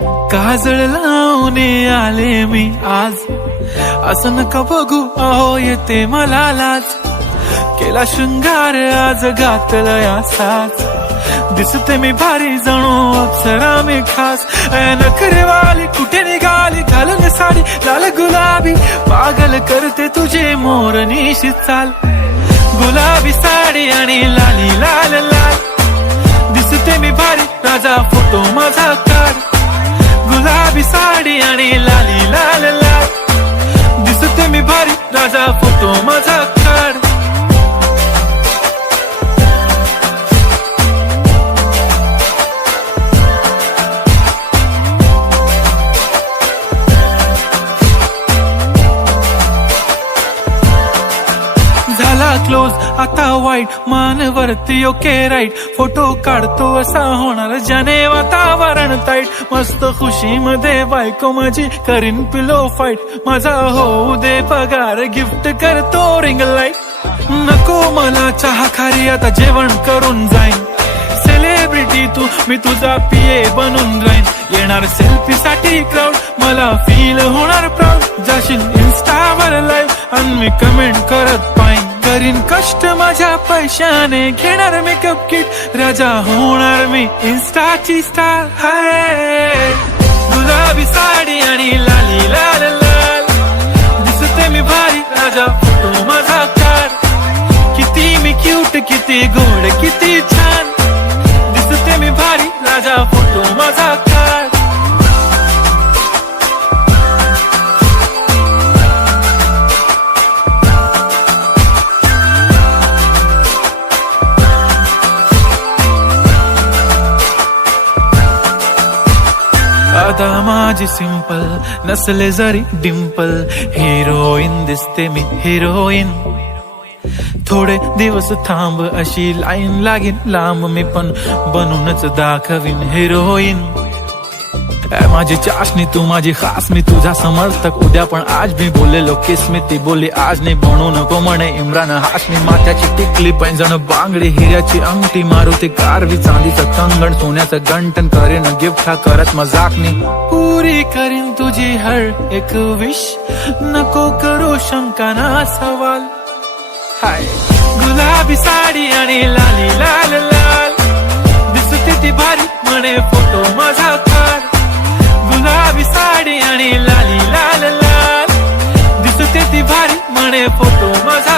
काजळ लावून आले मी आज, असं नका बघू अहो येते मला लाज. केला शृंगार आज घातला असाच, दिसते मी भारी जणू अप्सरा मी खास. नखरेवाली कुठे निघाली घालून साडी लाल गुलाबी, पागल करते तुझे मोरनीशी चाल. गुलाबी साडी आणि लाली लाल लाल, दिसते मी भारी राजा फोटो माझा काढ. गुलाबी साडी आणि लाली लाल लाल, दिसते मी भारी राजा फोटो माझा काढ. झाला क्लोज आता वाईट, मानवरती ओके राईट. फोटो काढतो असा होणार ज्याने वातावरण ताईट. मस्त खुशी मध्ये बायको माझी करीन पिलो फाईट. माझा होऊ दे पगार गिफ्ट करतो रिंग लाईट. नको मला चहा खारी आता जेवण करून जाईन. सेलिब्रिटी तू मी तुझा पिये बनून राहीन. येणार सेल्फी साठी क्राऊड मला फील होणार प्राऊड. जाशील इन्स्टावर लाईव्ह आणि मी कमेंट करत पाईन. करीन कष्ट माझ्या पैशाने घेणार मेकअप किट. राजा होणार मी इन्स्टाची स्टार. हाय गुलाबी साडी आणि लाली लाल लाल, दिसते मी भारी राजा फोटो माझा काढ. किती मी क्यूट किती गोड किती छान, दिसते मी भारी राजा फोटो माझा काढ. आता माझी सिंपल नसले जरी डिंपल, हिरोईन दिसते मी हिरोईन. थोडे दिवस थांब अशी लाईन लागेल लांब, मी पण बनूनच दाखवीन हिरोईन. माझी चाशनी तू माझी खास, मी तुझा समर्थक उद्या पण आज मी बोललेलो किस मी ती बोली आज नाही. बनू नको म्हणे इम्रान हाशमी. माथ्याची टिकली पैंजण बांगडी हिऱ्याची अंगठी, मारुती कारवी चांदीचं कंगण सोन्याचं गंटन. करेन गिफ्ट हा करत मजाकनी, पुरी करीन तुझी हर एक विश. नको करू शंका ना सवाल. हाय गुलाबी साडी आणि लाली लाल लाल, दिसते ती भारी म्हणे फोटो माझा काढ. गुलाबी साडी आणि लाली लाल लाल, दिसते ती भारी म्हणे फोटो माझा